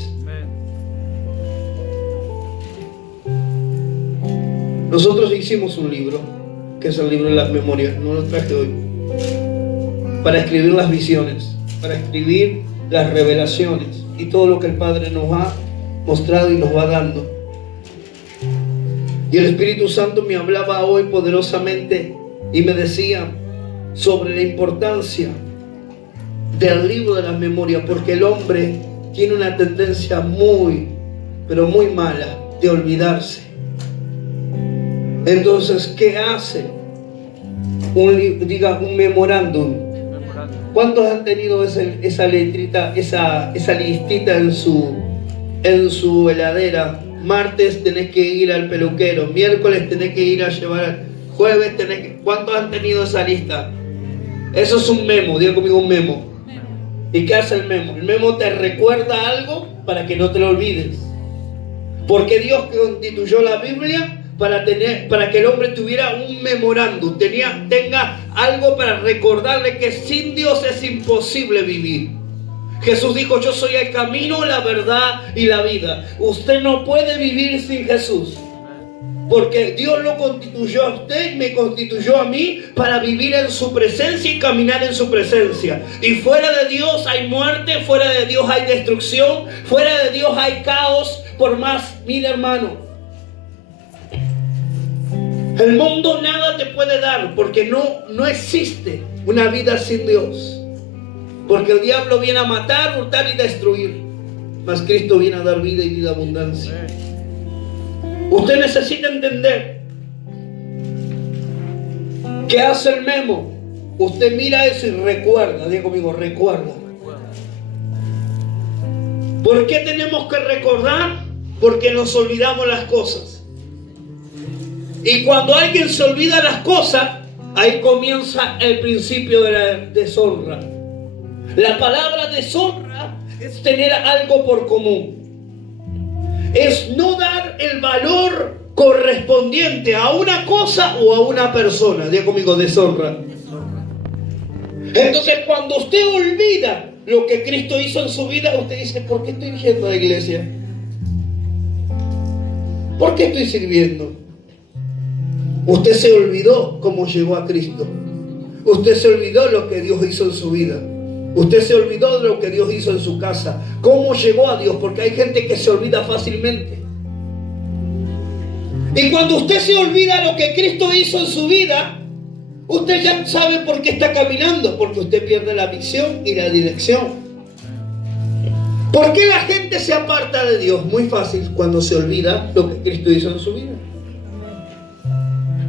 Nosotros hicimos un libro, que es el libro de las memorias, no lo traje hoy, para escribir las visiones, para escribir las revelaciones y todo lo que el Padre nos ha mostrado y nos va dando. Y el Espíritu Santo me hablaba hoy poderosamente y me decía sobre la importancia del libro de las memorias, porque el hombre tiene una tendencia muy, pero muy mala de olvidarse. Entonces, ¿qué hace? Un memorándum. ¿Cuántos han tenido esa letrita, esa listita en su heladera? Martes tenés que ir al peluquero, miércoles tenés que ir a llevar, jueves tenés que... ¿Cuántos han tenido esa lista? Eso es un memo, diga conmigo un memo. ¿Y qué hace el memo? El memo te recuerda algo para que no te lo olvides. Porque Dios constituyó la Biblia para que el hombre tuviera un memorándum, tenga algo para recordarle que sin Dios es imposible vivir. Jesús dijo: yo soy el camino, la verdad y la vida. Usted no puede vivir sin Jesús, porque Dios lo constituyó a usted y me constituyó a mí para vivir en su presencia y caminar en su presencia. Y fuera de Dios hay muerte, fuera de Dios hay destrucción, fuera de Dios hay caos. Por más, mira hermano, el mundo nada te puede dar, porque no existe una vida sin Dios. Porque el diablo viene a matar, hurtar y destruir, mas Cristo viene a dar vida y vida abundancia. Usted necesita entender ¿qué hace el memo? Usted mira eso y recuerda. Diga conmigo, recuerda. ¿Por qué tenemos que recordar? Porque nos olvidamos las cosas. Y cuando alguien se olvida las cosas, ahí comienza el principio de la deshonra. La palabra deshonra es tener algo por común. Es no dar el valor correspondiente a una cosa o a una persona. Diga conmigo, deshonra. Entonces, cuando usted olvida lo que Cristo hizo en su vida, usted dice: ¿por qué estoy yendo a la iglesia? ¿Por qué estoy sirviendo? Usted se olvidó cómo llegó a Cristo. Usted se olvidó lo que Dios hizo en su vida. Usted se olvidó de lo que Dios hizo en su casa. ¿Cómo llegó a Dios? Porque hay gente que se olvida fácilmente. Y cuando usted se olvida lo que Cristo hizo en su vida, usted ya sabe por qué está caminando. Porque usted pierde la visión y la dirección. ¿Por qué la gente se aparta de Dios? Muy fácil, cuando se olvida lo que Cristo hizo en su vida.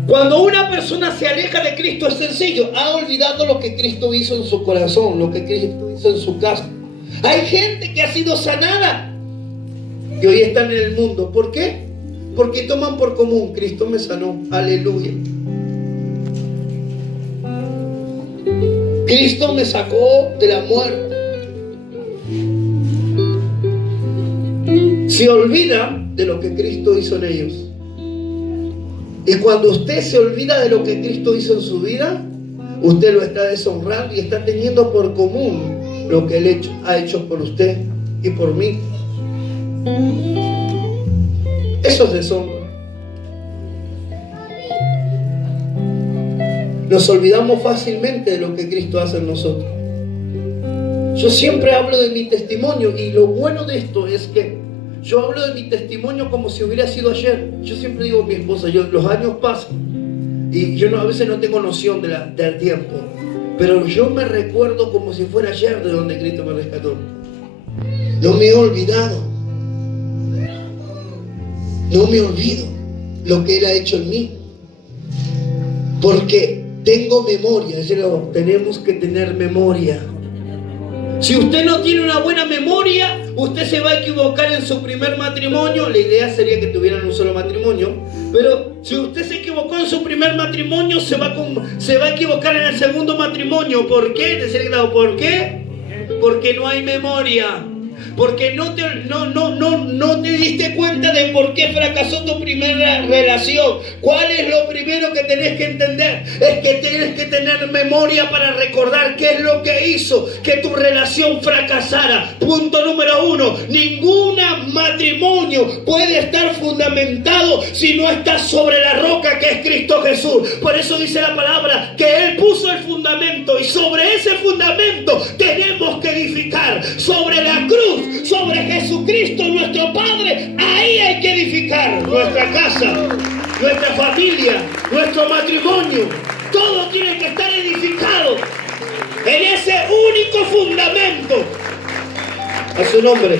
Cuando una persona se aleja de Cristo, es sencillo: ha olvidado lo que Cristo hizo en su corazón, lo que Cristo hizo en su casa. Hay gente que ha sido sanada y hoy están en el mundo. ¿Por qué? Porque toman por común: Cristo me sanó, aleluya. Cristo me sacó de la muerte. Se olvidan de lo que Cristo hizo en ellos. Y cuando usted se olvida de lo que Cristo hizo en su vida, usted lo está deshonrando y está teniendo por común lo que Él ha hecho por usted y por mí. Eso es deshonra. Nos olvidamos fácilmente de lo que Cristo hace en nosotros. Yo siempre hablo de mi testimonio, y lo bueno de esto es que yo hablo de mi testimonio como si hubiera sido ayer. Yo siempre digo a mi esposa: los años pasan y yo a veces no tengo noción del tiempo, pero yo me recuerdo como si fuera ayer de donde Cristo me rescató. No me he olvidado. No me olvido lo que Él ha hecho en mí, porque tengo memoria. Tenemos que tener memoria. Si usted no tiene una buena memoria, usted se va a equivocar en su primer matrimonio. La idea sería que tuvieran un solo matrimonio, pero si usted se equivocó en su primer matrimonio, se va a equivocar en el segundo matrimonio. ¿Por qué? ¿Por qué? Porque no hay memoria. porque no te diste cuenta de por qué fracasó tu primera relación. ¿Cuál es lo primero que tenés que entender? Es que tienes que tener memoria para recordar qué es lo que hizo que tu relación fracasara. Punto número 1. Ningún matrimonio puede estar fundamentado si no está sobre la roca que es Cristo Jesús. Por eso dice la palabra que Él puso el fundamento, y sobre ese fundamento tenemos que edificar. Sobre la cruz, sobre Jesucristo nuestro Padre, ahí hay que edificar nuestra casa, nuestra familia, nuestro matrimonio. Todo tiene que estar edificado en ese único fundamento. A su nombre.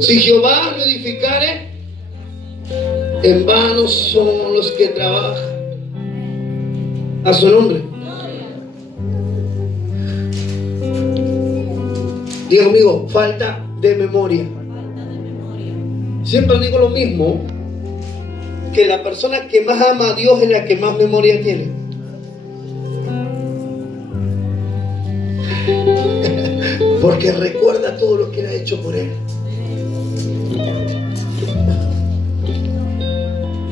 Si Jehová lo edificare, en vano son los que trabajan. A su nombre. Diga conmigo, falta de memoria. Siempre digo lo mismo, que la persona que más ama a Dios es la que más memoria tiene. Porque recuerda todo lo que Él ha hecho por él.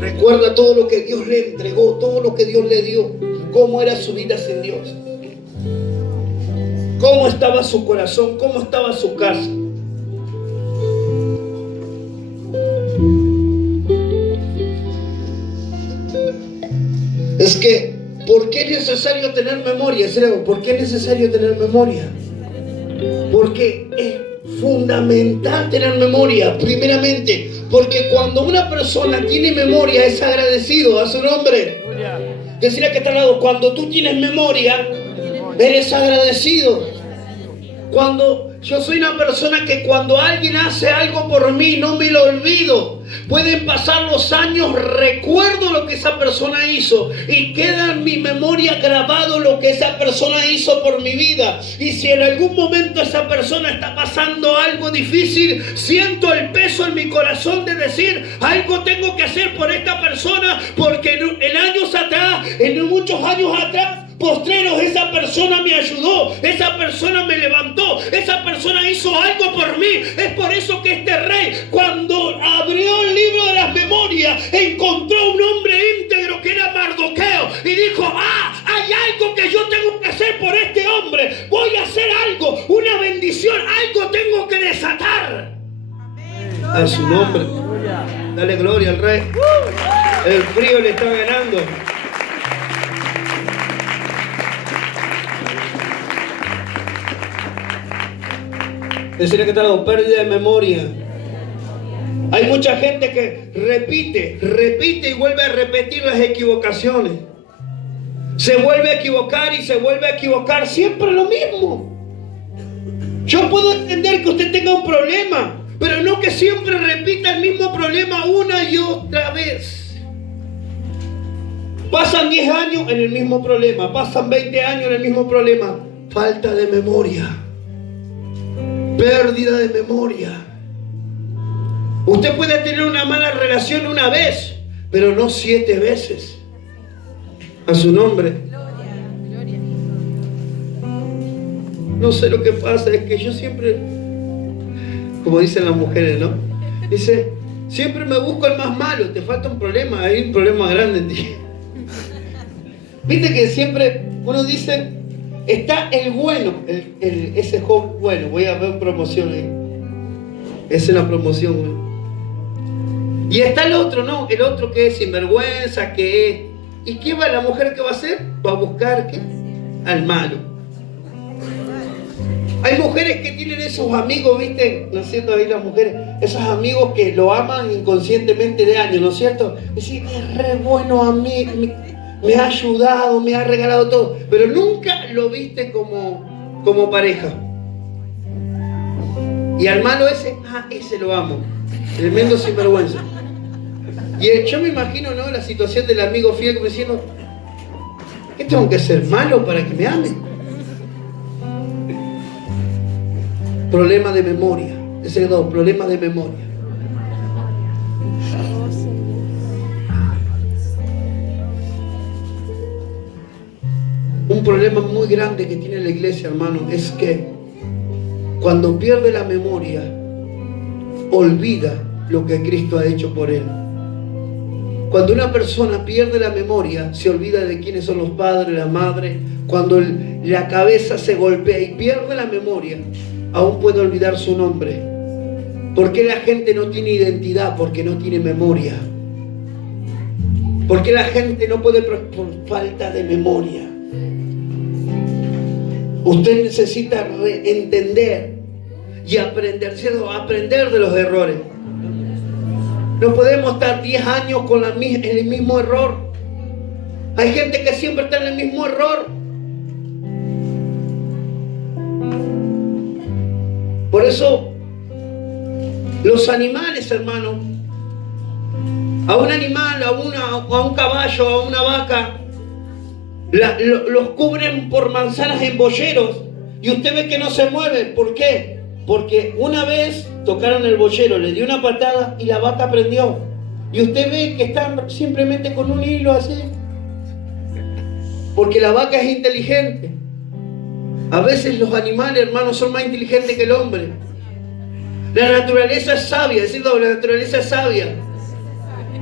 Recuerda todo lo que Dios le entregó, todo lo que Dios le dio, cómo era su vida sin Dios, cómo estaba su corazón, cómo estaba su casa. Es que, ¿por qué es necesario tener memoria? ¿Por qué es necesario tener memoria? Porque es fundamental tener memoria. Primeramente, porque cuando una persona tiene memoria es agradecido. A su nombre. Decirle que está al lado, cuando tú tienes memoria, eres agradecido. Cuando yo soy una persona que cuando alguien hace algo por mí, no me lo olvido. Pueden pasar los años, recuerdo lo que esa persona hizo y queda en mi memoria grabado lo que esa persona hizo por mi vida. Y si en algún momento esa persona está pasando algo difícil, siento el peso en mi corazón de decir, algo tengo que hacer por esta persona, porque en años atrás, en muchos años atrás, postreros, esa persona me ayudó, esa persona me levantó, esa persona hizo algo por mí. Es por eso que este rey, cuando abrió el libro de las memorias, encontró un hombre íntegro que era Mardoqueo y dijo, hay algo que yo tengo que hacer por este hombre, voy a hacer algo, una bendición, algo tengo que desatar. A su nombre. Dale gloria al rey. El frío le está ganando. Decirle que está pérdida de memoria. Hay mucha gente que repite y vuelve a repetir las equivocaciones. Se vuelve a equivocar y se vuelve a equivocar. Siempre lo mismo. Yo puedo entender que usted tenga un problema, pero no que siempre repita el mismo problema una y otra vez. Pasan 10 años en el mismo problema. Pasan 20 años en el mismo problema. Falta de memoria. Pérdida de memoria. Usted puede tener una mala relación una vez, pero no 7 veces. A su nombre. No sé lo que pasa, es que yo siempre, como dicen las mujeres, ¿no? Dice, siempre me busco el más malo. Te falta un problema, hay un problema grande en ti. Viste que siempre uno dice, está el bueno, ese joven bueno. Voy a ver promoción ahí. Es una promoción, güey. Y está el otro, ¿no? El otro que es sinvergüenza, que es... ¿Y qué va la mujer que va a hacer? Va a buscar, ¿qué? Al malo. Hay mujeres que tienen esos amigos, ¿viste? ¿No es cierto? Ahí las mujeres, esos amigos que lo aman inconscientemente de años, ¿no es cierto? Decir, es re bueno a mí, me ha ayudado, me ha regalado todo, pero nunca lo viste como pareja. Y al malo ese lo amo, tremendo sinvergüenza. Y yo me imagino, ¿no? La situación del amigo fiel que me diciendo, ¿qué tengo que ser malo para que me ame? Problema de memoria. Ese es todo, problema de memoria. Un problema muy grande que tiene la iglesia, hermano, es que cuando pierde la memoria, olvida lo que Cristo ha hecho por él. Cuando una persona pierde la memoria, se olvida de quiénes son los padres, la madre. Cuando la cabeza se golpea y pierde la memoria, aún puede olvidar su nombre. ¿Por qué la gente no tiene identidad? Porque no tiene memoria. ¿Por qué la gente no puede por falta de memoria? Usted necesita entender y aprender de los errores. No podemos estar 10 años con en el mismo error. Hay gente que siempre está en el mismo error. Por eso, los animales, hermano, a un animal, a un caballo, a una vaca, los cubren por manzanas en boyeros y usted ve que no se mueve. ¿Por qué? Porque una vez tocaron el boyero, le dio una patada y la vaca aprendió. Y usted ve que están simplemente con un hilo así. Porque la vaca es inteligente. A veces los animales, hermanos, son más inteligentes que el hombre. La naturaleza es sabia, decirlo, la naturaleza es sabia.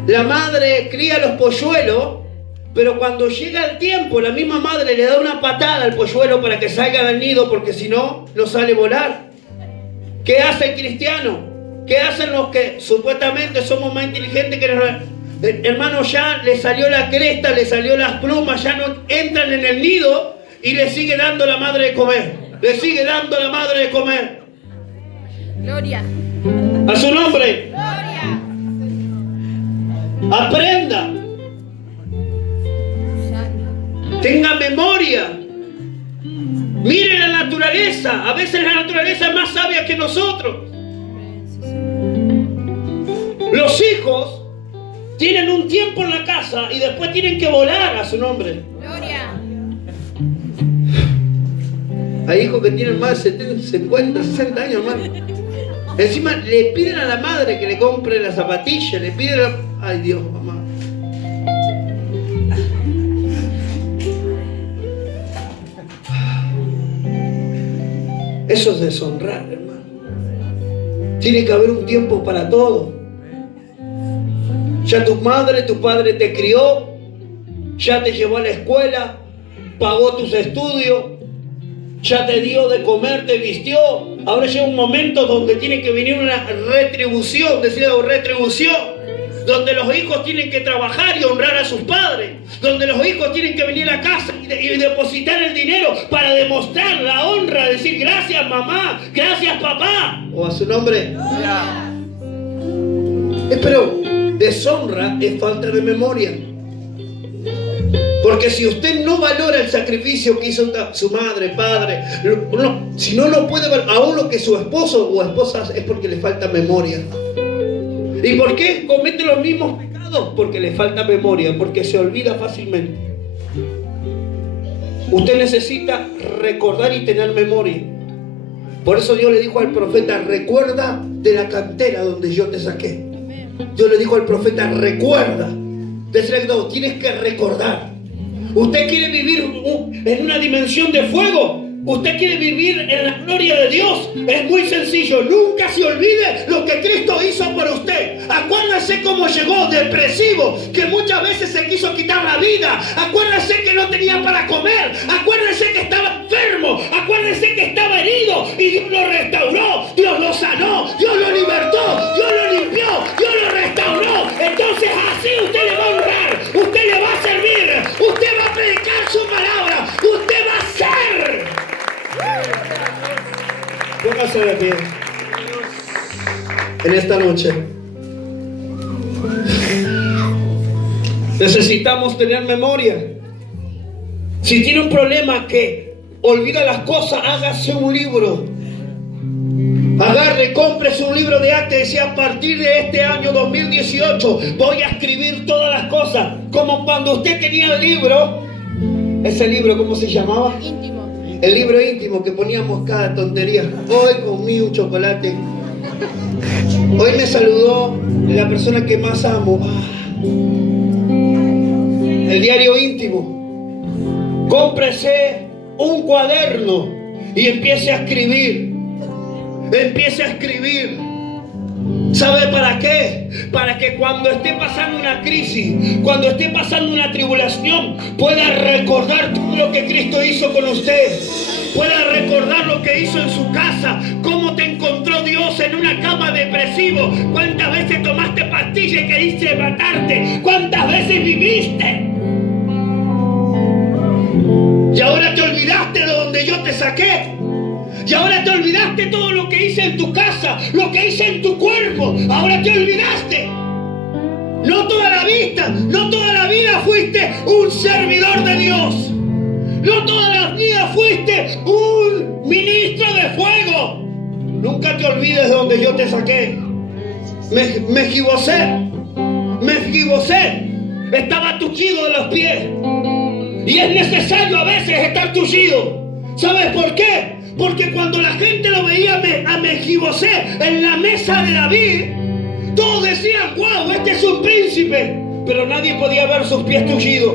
La madre cría los polluelos, pero cuando llega el tiempo, la misma madre le da una patada al polluelo para que salga del nido, porque si no, no sale a volar. ¿Qué hace el cristiano? ¿Qué hacen los que supuestamente somos más inteligentes que los hermanos? Ya le salió la cresta, le salió las plumas, ya no entran en el nido y le sigue dando la madre de comer. Le sigue dando la madre de comer. Gloria. A su nombre. Gloria. Aprenda. Tenga memoria. Mire la naturaleza. A veces la naturaleza es más sabia que nosotros. Los hijos tienen un tiempo en la casa y después tienen que volar. A su nombre. Gloria. Hay hijos que tienen más de 70, 50, 60 años, hermano. Encima le piden a la madre que le compre las zapatillas. Le piden Ay, Dios, mamá. Eso es deshonrar, hermano. Tiene que haber un tiempo para todo. Ya tu madre, tu padre te crió, ya te llevó a la escuela, pagó tus estudios, ya te dio de comer, te vistió. Ahora llega un momento donde tiene que venir una retribución, decía retribución. Donde los hijos tienen que trabajar y honrar a sus padres, donde los hijos tienen que venir a casa y depositar el dinero para demostrar la honra, decir gracias mamá, gracias papá, o a su nombre. Pero deshonra es falta de memoria. Porque si usted no valora el sacrificio que hizo su madre, padre, si no lo puede valorar, aún lo que su esposo o esposa, es porque le falta memoria. ¿Y por qué comete los mismos pecados? Porque le falta memoria, porque se olvida fácilmente. Usted necesita recordar y tener memoria. Por eso Dios le dijo al profeta, recuerda de la cantera donde yo te saqué. Dios le dijo al profeta, recuerda. Tienes que recordar. ¿Usted quiere vivir en una dimensión de fuego? ¿Usted quiere vivir en la gloria de Dios? Es muy sencillo. Nunca se olvide lo que Cristo hizo por usted. Acuérdese cómo llegó depresivo, que muchas veces se quiso quitar la vida. Acuérdese que no tenía para comer. Acuérdese que estaba enfermo. Acuérdese que estaba herido y Dios lo restauró. Dios lo sanó. Dios lo libertó. Dios lo limpió. Dios lo restauró. Entonces así usted le va a honrar. Usted le va a servir. Usted va a predicar su palabra. Usted va a ser. Póngase de pie en esta noche. Necesitamos tener memoria. Si tiene un problema que olvida las cosas, hágase un libro. Agarre, cómprese un libro de actas y decía, a partir de este año 2018 voy a escribir todas las cosas. Como cuando usted tenía el libro, ese libro, ¿cómo se llamaba? Íntimo. El libro íntimo que poníamos cada tontería. Hoy comí un chocolate. Hoy me saludó la persona que más amo. El diario íntimo. Cómprese un cuaderno y empiece a escribir. Empiece a escribir. ¿Sabe para qué? Para que cuando esté pasando una crisis, cuando esté pasando una tribulación, pueda recordar todo lo que Cristo hizo con usted. Pueda recordar lo que hizo en su casa, cómo te encontró Dios en una cama depresivo, cuántas veces tomaste pastillas y queriste matarte, cuántas veces viviste. Y ahora te olvidaste de donde yo te saqué. Y ahora te olvidaste todo lo que hice en tu casa, lo que hice en tu cuerpo. Ahora te olvidaste. No toda la vida fuiste un servidor de Dios. No toda la vida fuiste un ministro de fuego. Nunca te olvides de donde yo te saqué. Mefibosé estaba tullido de los pies. Y es necesario a veces estar tullido. ¿Sabes por qué? Porque cuando la gente lo veía a Mefibosé en la mesa de David, todos decían: wow, este es un príncipe. Pero nadie podía ver sus pies tullidos.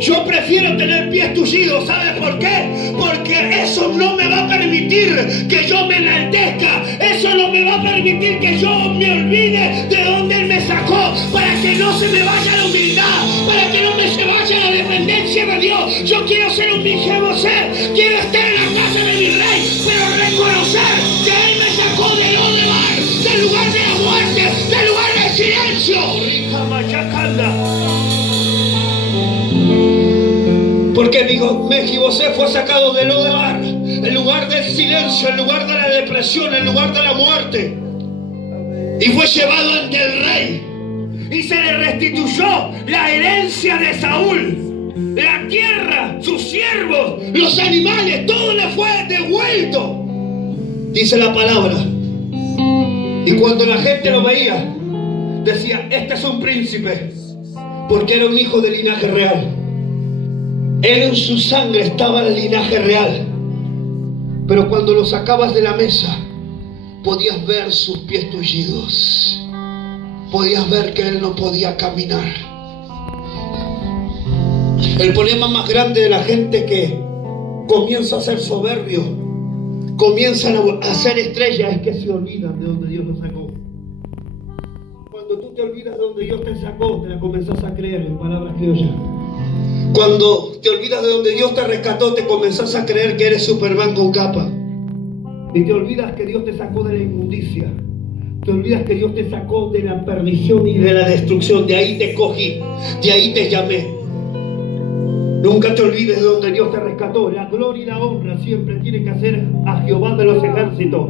Yo prefiero tener pies tullidos. ¿Sabes por qué? Porque eso no me va a permitir que yo me enaltezca. Eso no me va a permitir que yo me olvide de dónde Él me sacó. Para que no se me vaya la humildad. Para que no se vaya la dependencia de Dios. Yo quiero ser un Mefibosé. Quiero estar en la casa de mi rey. Pero reconocer que Él me sacó de Lodebar, del lugar de la muerte, del lugar del silencio. Porque Mefibosé fue sacado de Lodebar, el lugar del silencio, el lugar de la depresión, el lugar de la muerte, y fue llevado ante el rey y se le restituyó la herencia de Saúl, la tierra, sus siervos, los animales, todo le fue devuelto, dice la palabra. Y cuando la gente lo veía, decía: este es un príncipe, porque era un hijo del linaje real. Él en su sangre estaba el linaje real. Pero cuando lo sacabas de la mesa, podías ver sus pies tullidos. Podías ver que él no podía caminar. El problema más grande de la gente que comienza a ser soberbio, comienzan a ser estrellas, es que se olvidan de donde Dios los sacó. Cuando tú te olvidas de donde Dios te sacó, te la comenzás a creer, en palabras criollas. Cuando te olvidas de donde Dios te rescató, te comenzás a creer que eres Superman con capa. Y te olvidas que Dios te sacó de la inmundicia. Te olvidas que Dios te sacó de la perdición y de la destrucción. De ahí te cogí, de ahí te llamé. Nunca te olvides de donde Dios te rescató. La gloria y la honra siempre tiene que hacer a Jehová de los ejércitos.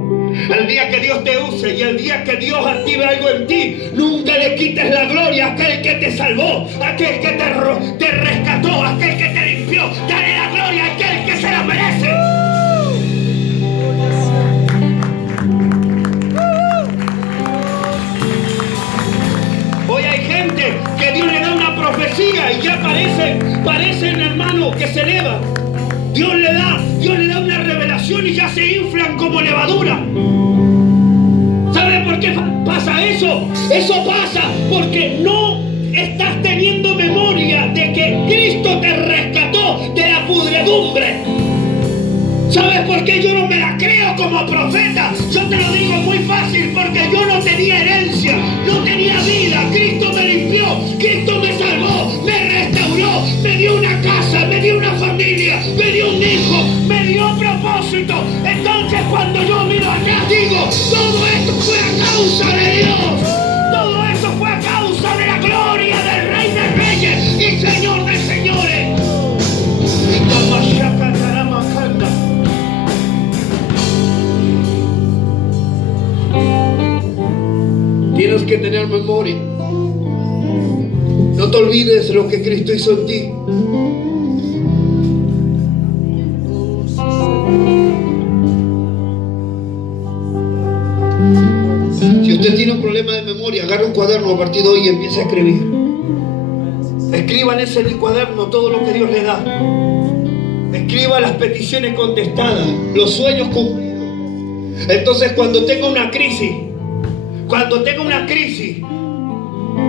El día que Dios te use y el día que Dios active algo en ti, nunca le quites la gloria a aquel que te salvó, a aquel que te rescató, a aquel que te limpió. Dale la gloria a aquel que se la merece. Hoy hay gente que Dios le da una profecía y ya parecen hermanos que se elevan. Dios le da una revelación y ya se inflan como levadura. ¿Sabe por qué pasa eso? Eso pasa porque no estás teniendo memoria de que Cristo te rescató de la pudredumbre. ¿Sabes por qué yo no me la creo como profeta? Yo te lo digo muy fácil, porque yo no tenía herencia, no tenía vida. Cristo me limpió, Cristo me salvó, me restauró, me dio una casa, me dio una familia, me dio un hijo, me dio propósito. Entonces cuando yo miro atrás digo: todo esto fue a causa de Dios. Todo eso fue a causa de la gloria del Rey de Reyes y Señor de Señores. Tienes que tener memoria. No te olvides lo que Cristo hizo en ti. Si usted tiene un problema de memoria, agarre un cuaderno a partir de hoy y empiece a escribir. Escriba en ese cuaderno todo lo que Dios le da. Escriba las peticiones contestadas, los sueños cumplidos. Entonces cuando tenga una crisis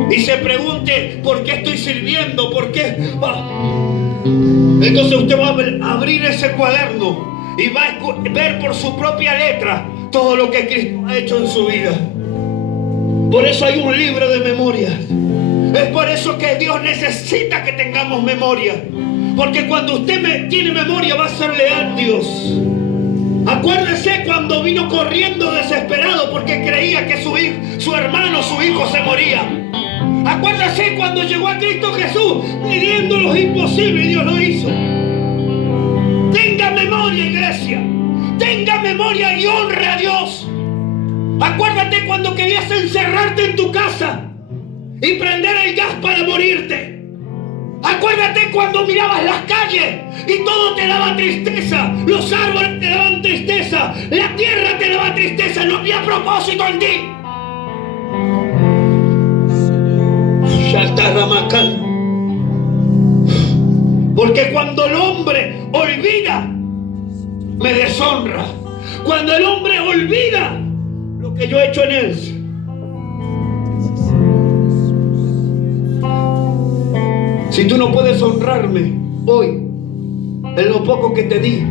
y se pregunte: ¿por qué estoy sirviendo? ¿Por qué? Entonces usted va a abrir ese cuaderno y va a ver por su propia letra todo lo que Cristo ha hecho en su vida. Por eso hay un libro de memorias. Es por eso que Dios necesita que tengamos memoria. Porque cuando usted tiene memoria va a ser leal a Dios. Acuérdese cuando vino corriendo desesperado porque creía que su hermano, su hijo se moría. Acuérdese cuando llegó a Cristo Jesús pidiendo lo imposible y Dios lo hizo. Tenga memoria, iglesia. Tenga memoria y honre a Dios. Acuérdate cuando querías encerrarte en tu casa y prender el gas para morirte. Acuérdate cuando mirabas las calles y todo te daba tristeza. Los árboles te daban tristeza. La tierra te daba tristeza. No había propósito en ti. Porque cuando el hombre olvida, me deshonra. Cuando el hombre olvida lo que yo he hecho en él. Si tú no puedes honrarme hoy en lo poco que te di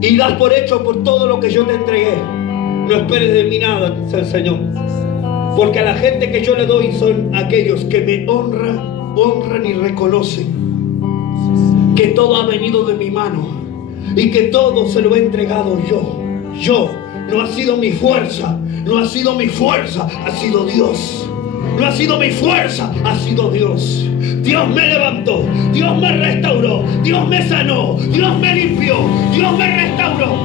y das por hecho por todo lo que yo te entregué, no esperes de mí nada, dice el Señor. Porque a la gente que yo le doy son aquellos que me honran y reconocen que todo ha venido de mi mano y que todo se lo he entregado yo. No ha sido mi fuerza, ha sido Dios. No ha sido mi fuerza, ha sido Dios. Dios me levantó, Dios me restauró, Dios me sanó, Dios me limpió, Dios me restauró.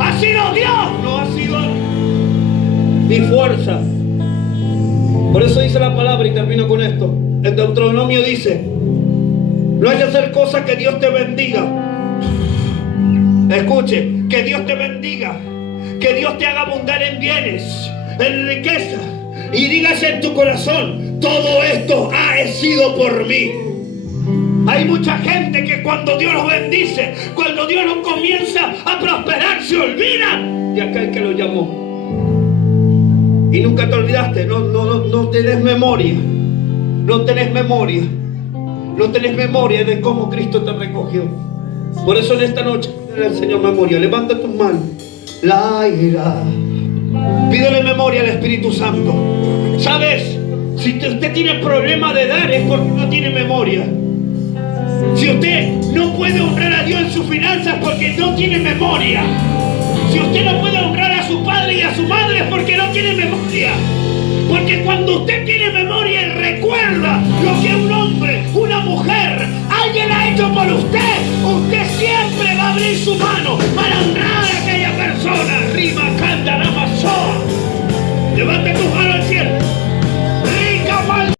Ha sido Dios, no ha sido mi fuerza. Por eso dice la palabra, y termino con esto. El Deuteronomio dice: no hay que hacer cosas que Dios te bendiga. Escuche, que Dios te bendiga, que Dios te haga abundar en bienes, en riqueza. Y dígase en tu corazón: todo esto ha sido por mí. Hay mucha gente que cuando Dios los bendice, cuando Dios los comienza a prosperar, se olvidan de aquel que los llamó. Y nunca te olvidaste, no tenés memoria. No tenés memoria de cómo Cristo te recogió. Por eso en esta noche pídele al Señor memoria. Levanta tus manos. Pídele memoria al Espíritu Santo. ¿Sabes? Si usted tiene problema de dar es porque no tiene memoria. Si usted no puede honrar a Dios en sus finanzas es porque no tiene memoria. Si usted no puede honrar a su padre y a su madre es porque no tiene memoria. Porque cuando usted tiene memoria y recuerda lo que un hombre, una mujer, alguien ha hecho por usted, usted siempre va a abrir su mano para honrar